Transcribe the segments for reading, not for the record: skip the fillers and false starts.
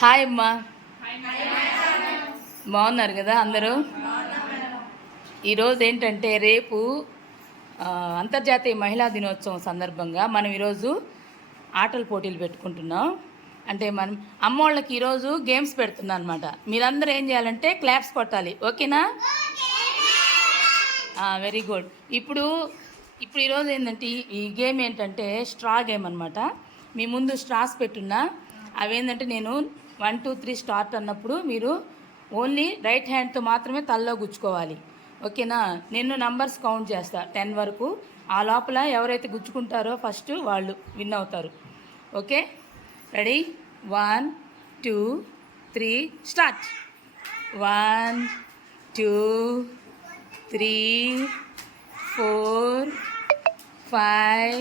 Hi అమ్మా, బాగున్నారు కదా అందరూ? ఈరోజు ఏంటంటే రేపు అంతర్జాతీయ మహిళా దినోత్సవం సందర్భంగా మనం ఈరోజు ఆటల పోటీలు పెట్టుకుంటున్నాం. అంటే మనం అమ్మోళ్ళకి ఈరోజు గేమ్స్ పెడుతున్నాం అనమాట. మీరందరూ ఏం చేయాలంటే క్లాప్స్ కొట్టాలి, ఓకేనా? Very good. ఇప్పుడు ఈరోజు ఏంటంటే ఈ గేమ్ ఏంటంటే స్ట్రా గేమ్ అనమాట. మీ ముందు స్ట్రాస్ పెట్టున్నా, అవేంటంటే నేను 1 2 3 స్టార్ట్ అన్నప్పుడు మీరు ఓన్లీ రైట్ హ్యాండ్తో మాత్రమే తలలో గుచ్చుకోవాలి, ఓకేనా? నేను నంబర్స్ కౌంట్ చేస్తా 10 వరకు. ఆ లోపల ఎవరైతే గుచ్చుకుంటారో ఫస్ట్ వాళ్ళు విన్ అవుతారు, ఓకే? రెడీ? 1 2 3 స్టార్ట్. 1 2 3 4 5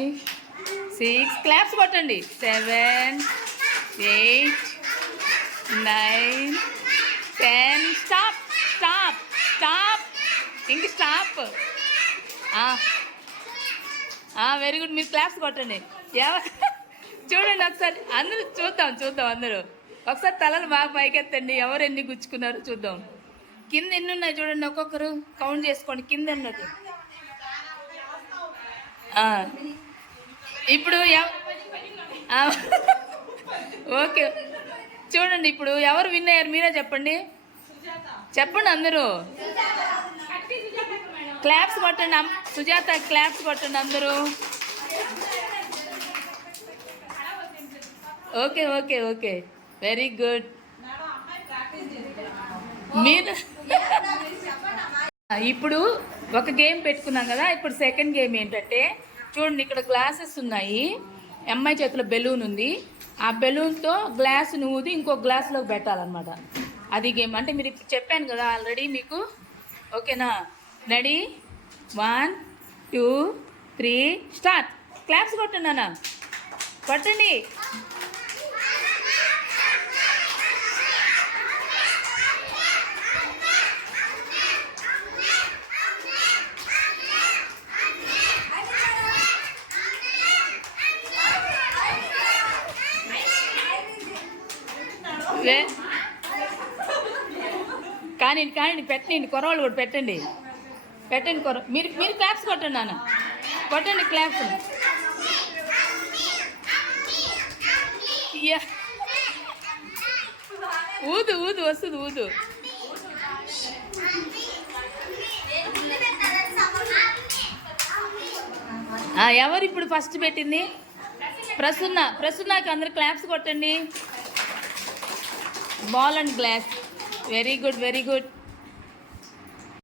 6 క్లాప్స్ కొట్టండి. 7 8 9 10 స్టాప్ స్టాప్ స్టాప్ ఇంక స్టాప్. Very good. మీరు క్లాప్స్ కొట్టండి. చూడండి ఒకసారి అందరూ చూద్దాం అందరూ ఒకసారి తలలు బాగా పైకెత్తండి. ఎవరు ఎన్ని గుచ్చుకున్నారు చూద్దాం. కింద ఎన్ని ఉన్నాయి చూడండి, ఒక్కొక్కరు కౌంట్ చేసుకోండి కింద ఉన్నట్టు. ఇప్పుడు ఓకే, చూడండి ఇప్పుడు ఎవరు విన్ అయ్యారు మీరే చెప్పండి అందరూ. క్లాప్స్ కొట్టండి. సుజాత క్లాప్స్ కొట్టండి అందరూ. Okay okay okay very good. మీరు ఇప్పుడు ఒక గేమ్ పెట్టుకున్నాం కదా, ఇప్పుడు సెకండ్ గేమ్ ఏంటంటే చూడండి, ఇక్కడ గ్లాసెస్ ఉన్నాయి. అమ్మాయి చేతిలో బెలూన్ ఉంది. ఆ బెలూన్తో గ్లాస్ ఊది ఇంకో గ్లాస్లోకి పెట్టాలన్నమాట. అది గేమ్. అంటే మీరు ఇప్పుడు చెప్పాను కదా ఆల్రెడీ మీకు, ఓకేనా? రెడీ? 1 2 3 స్టార్ట్. క్లాప్స్ కొట్టండి అన్న, కొట్టండి. కానీ పెట్టండి, కొరవాళ్ళు కూడా పెట్టండి మీరు క్లాప్స్ కొట్టండి నాన్న, కొట్టండి క్లాప్స్. ఊదు వస్తుంది ఊదు. ఎవరు ఇప్పుడు ఫస్ట్ పెట్టింది? ప్రసన్నకి అందరు క్లాప్స్ కొట్టండి. Ball and glass. Very good.